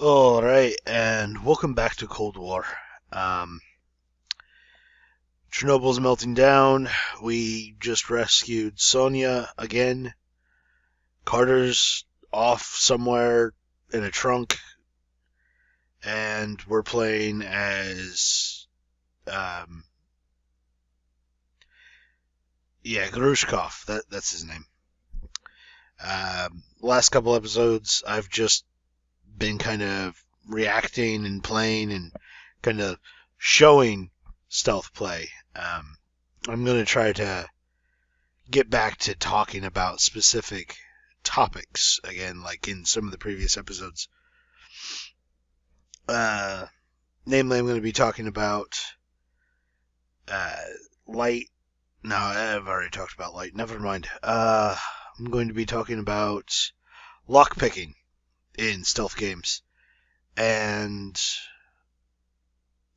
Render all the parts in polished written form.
All right, and welcome back to Cold War. Um, Chernobyl's melting down. We just rescued Sonia again. Carter's off somewhere in a trunk, and we're playing as, Grushkov. That's his name. Last couple episodes, I've just been kind of reacting and playing and kind of showing stealth play. I'm going to try to get back to talking about specific topics again, like in some of the previous episodes. Namely, I'm going to be talking about light. No, I've already talked about light. Never mind. I'm going to be talking about lockpicking in stealth games and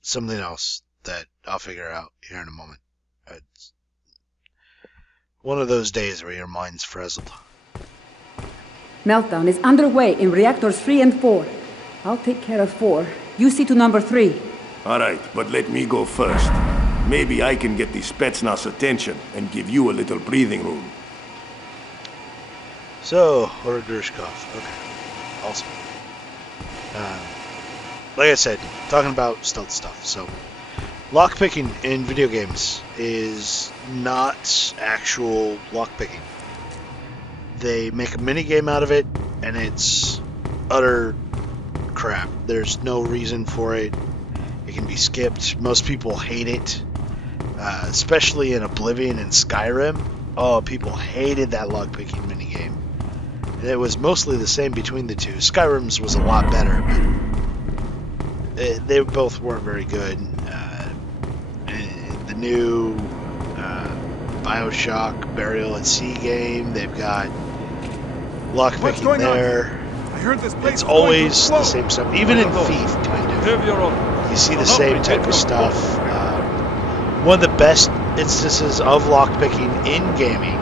something else that I'll figure out here in a moment. It's one of those days where your mind's frazzled. Meltdown is underway in reactors 3 and 4. I'll take care of 4. You see to number 3. Alright, but let me go first. Maybe I can get the Spetsnaz attention and give you a little breathing room. So, Grushkov. Okay. Awesome. Like I said, talking about stealth stuff. So, lockpicking in video games is not actual lockpicking. They make a minigame out of it, and it's utter crap. There's no reason for it. It can be skipped. Most people hate it, especially in Oblivion and Skyrim. Oh, people hated that lockpicking minigame. And it was mostly the same between the two. Skyrim's was a lot better, but they both weren't very good. The new Bioshock Burial at Sea game, they've got lockpicking there. I heard this place It's always the same stuff. Even in Thief, kind of. You see the same type of stuff. One of the best instances of lockpicking in gaming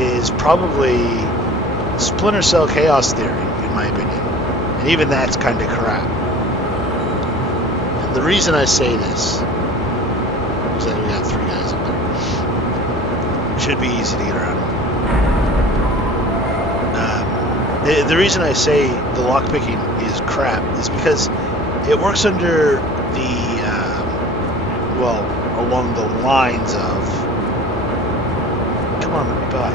is probably Splinter Cell Chaos Theory, in my opinion. And even that's kind of crap. And the reason I say this is that we got 3 guys up there. Should be easy to get around. The reason I say the lockpicking is crap is because it works under the, along the lines of... Come on, let me by.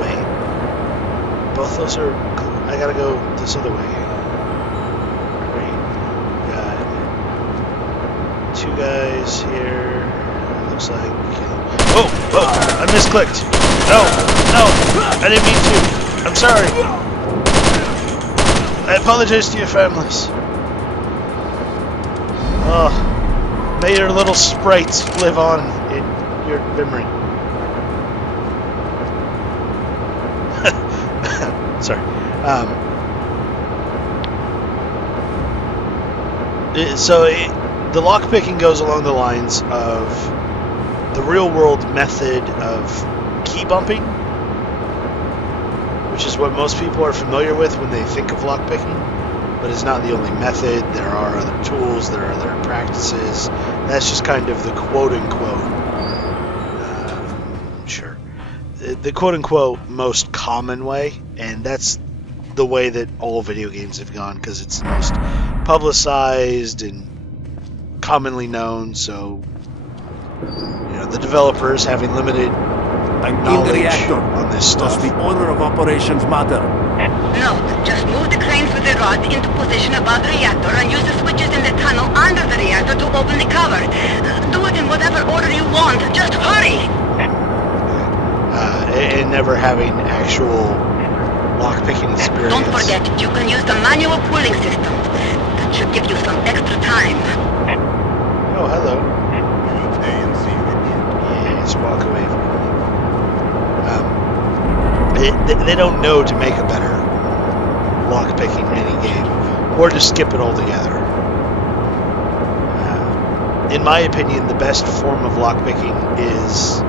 Wait. Both those are... I gotta go this other way. Great. Got 2 guys here. Looks like... Whoa! I misclicked! No! I didn't mean to! I'm sorry! I apologize to your families. Oh, may your little sprites live on in your memory. Sorry. The lockpicking goes along the lines of the real-world method of key bumping, which is what most people are familiar with when they think of lockpicking, but it's not the only method. There are other tools, there are other practices. That's just kind of the quote-unquote, the quote-unquote most common way, and that's the way that all video games have gone, because it's the most publicized and commonly known, so the developers, having limited I'm in the knowledge reactor. on this stuff. Does the order of operations matter? No, just move the cranes with the rods into position above the reactor and use the switches in the tunnel under the reactor to open the cover. Do it in whatever order you want. Just hurry! And never having actual lockpicking experience. Don't forget, you can use the manual pulling system. That should give you some extra time. Oh, hello. Yes, walk away from me. They don't know to make a better lockpicking minigame, or to skip it altogether. In my opinion, the best form of lockpicking is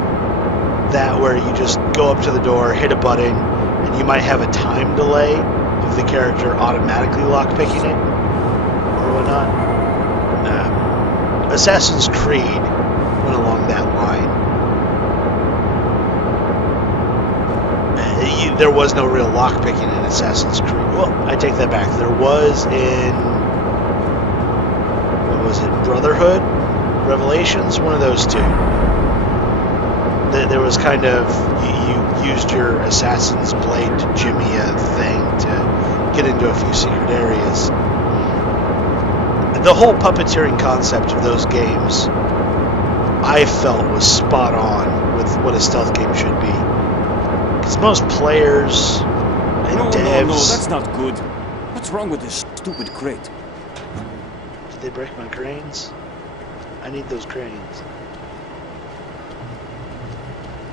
that where you just go up to the door, hit a button, and you might have a time delay, of the character automatically lockpicking it or whatnot. Assassin's Creed went along that line. There was no real lockpicking in Assassin's Creed. Well, I take that back. There was in, what was it, Brotherhood? Revelations? One of those two. There was kind of, you used your Assassin's Blade to jimmy a thing to get into a few secret areas. The whole puppeteering concept of those games, I felt, was spot on with what a stealth game should be. Because most players and devs... No, that's not good. What's wrong with this stupid crate? Did they break my cranes? I need those cranes.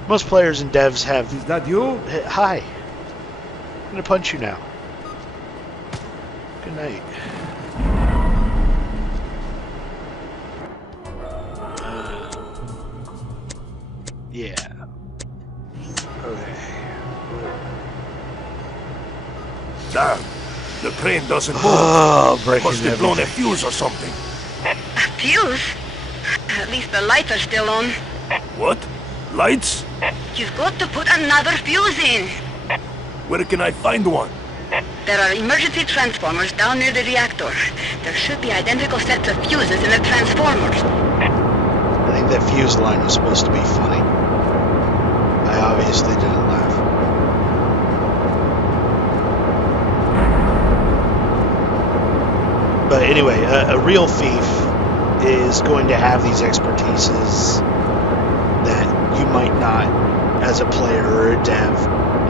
Most players and devs have... Is that you? Hi. I'm gonna punch you now. Good night. Yeah. Okay. Damn, the crane doesn't move. Oh, breaking Must have blown a everything. fuse or something. A fuse? At least the lights are still on. What? Lights? You've got to put another fuse in. Where can I find one? There are emergency transformers down near the reactor. There should be identical sets of fuses in the transformers. I think that fuse line was supposed to be funny. I obviously didn't laugh. But anyway, a real thief is going to have these expertises that you might not, as a player or a dev,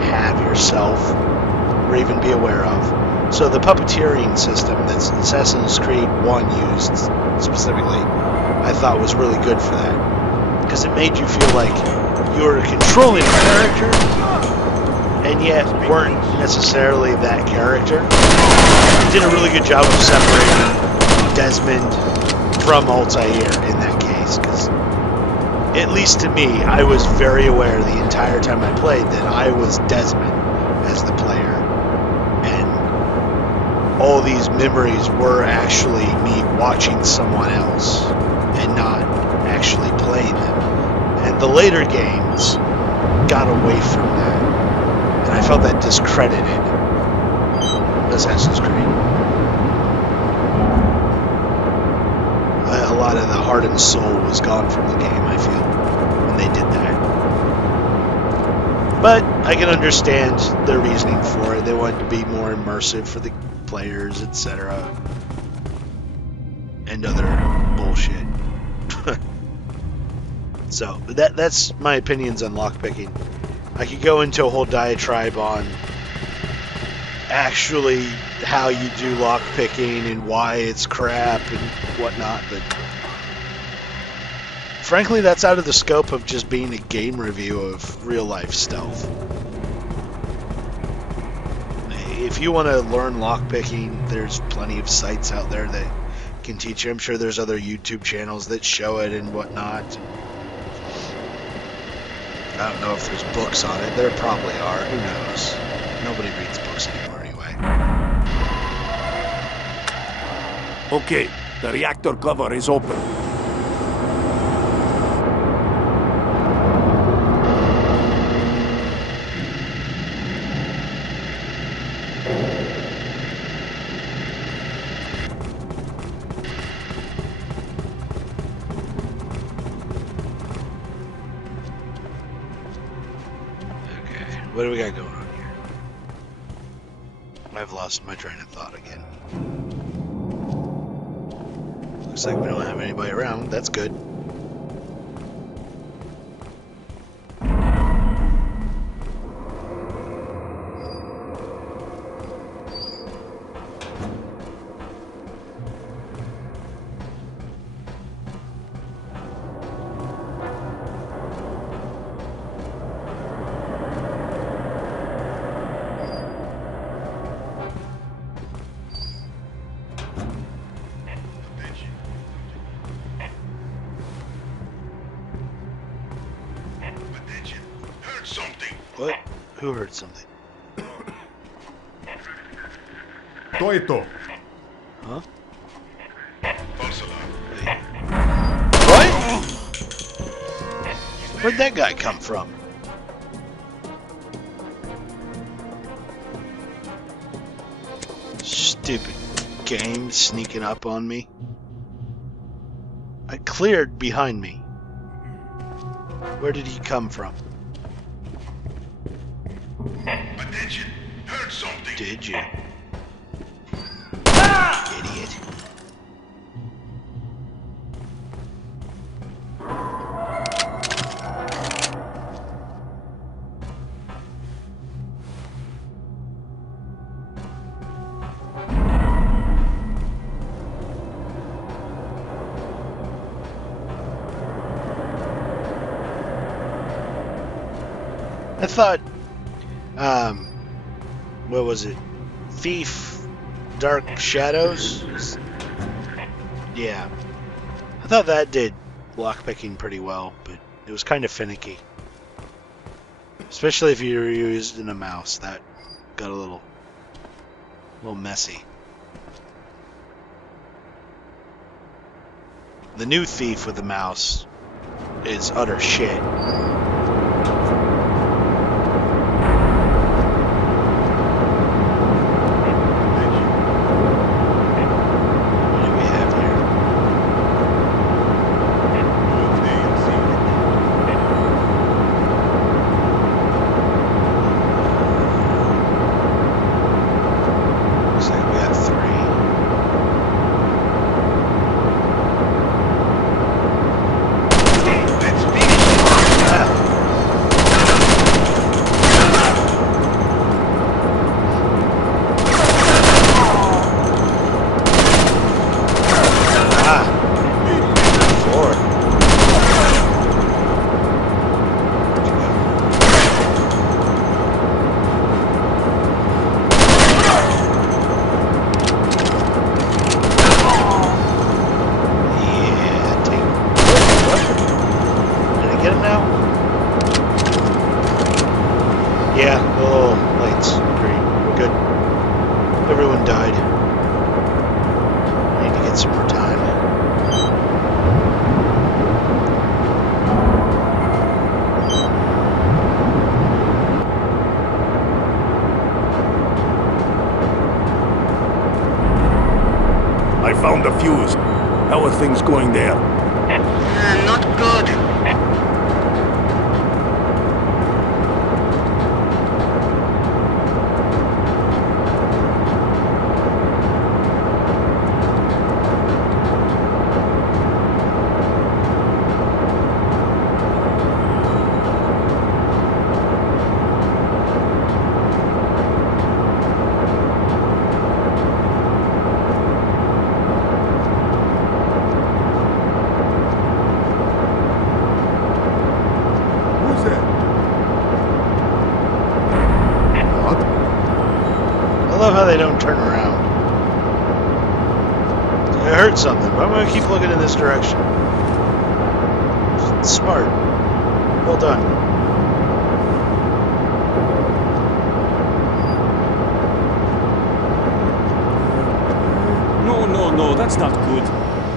have yourself or even be aware of. So the puppeteering system that Assassin's Creed 1 used specifically, I thought was really good for that. Because it made you feel like you were controlling a character and yet weren't necessarily that character. It did a really good job of separating Desmond from Altair in that case, because at least to me, I was very aware the entire time I played that I was Desmond as the player, and all these memories were actually me watching someone else and not actually playing them. And the later games got away from that, and I felt that discredited Assassin's Creed. A lot of the heart and soul was gone from the game, I feel, when they did that. But I can understand their reasoning for it. They wanted to be more immersive for the players, etc. And other bullshit. So, that's my opinions on lockpicking. I could go into a whole diatribe on actually how you do lockpicking and why it's crap and whatnot, but frankly, that's out of the scope of just being a game review of real-life stealth. If you want to learn lockpicking, there's plenty of sites out there that can teach you. I'm sure there's other YouTube channels that show it and whatnot. I don't know if there's books on it. There probably are. Who knows? Nobody reads books anymore anyway. Okay, the reactor cover is open. What do we got going on here? I've lost my train of thought again. Looks like we don't have anybody around. That's good. Something. What? Who heard something? Кто это? Huh? What? Where'd that guy come from? Stupid game sneaking up on me. I cleared behind me. Where did he come from? Attention! Heard something! Did you? Idiot. I thought, what was it? Thief Dark Shadows? Yeah. I thought that did lockpicking pretty well, but it was kind of finicky. Especially if you were using a mouse, that got a little messy. The new Thief with the mouse is utter shit. Found the fuse. How are things going there? Not good. I love how they don't turn around. I heard something, but I'm going to keep looking in this direction. Smart. Well done. No, that's not good.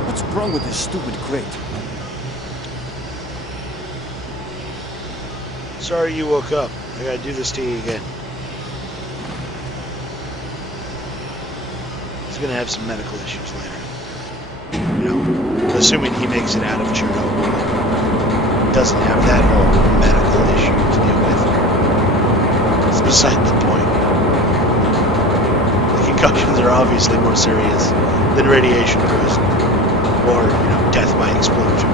What's wrong with this stupid crate? Sorry you woke up. I gotta do this to you again. He's gonna have some medical issues later. You know, assuming he makes it out of Chernobyl. Doesn't have that whole medical issue to deal with. It's beside the point. The concussions are obviously more serious than radiation poisoning. Or, you know, death by explosion.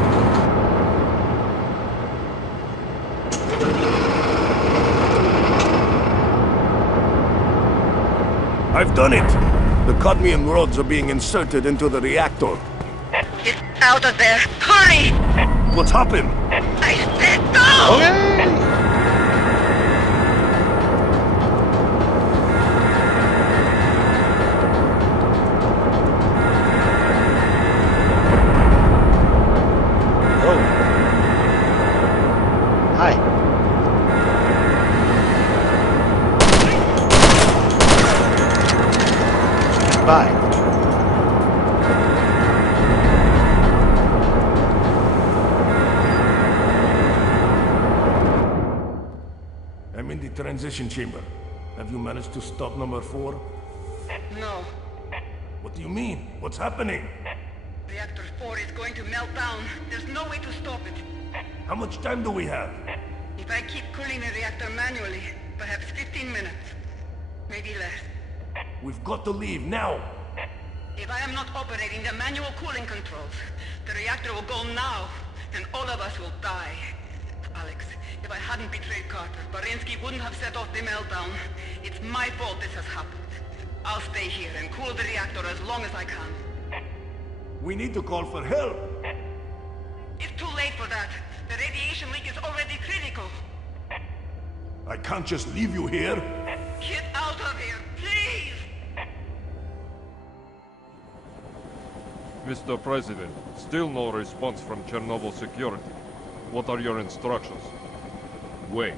I've done it! The cadmium rods are being inserted into the reactor. Get out of there! Hurry! What's happened? I said go! Okay! Goodbye. I'm in the transition chamber. Have you managed to stop number 4? No. What do you mean? What's happening? Reactor 4 is going to melt down. There's no way to stop it. How much time do we have? If I keep cooling the reactor manually, perhaps 15 minutes. Maybe less. We've got to leave now. If I am not operating the manual cooling controls, the reactor will go now, and all of us will die. Alex, if I hadn't betrayed Carter, Barinsky wouldn't have set off the meltdown. It's my fault this has happened. I'll stay here and cool the reactor as long as I can. We need to call for help. It's too late for that. The radiation leak is already critical. I can't just leave you here. Get out of here, please! Mr. President, still no response from Chernobyl security. What are your instructions? Wait.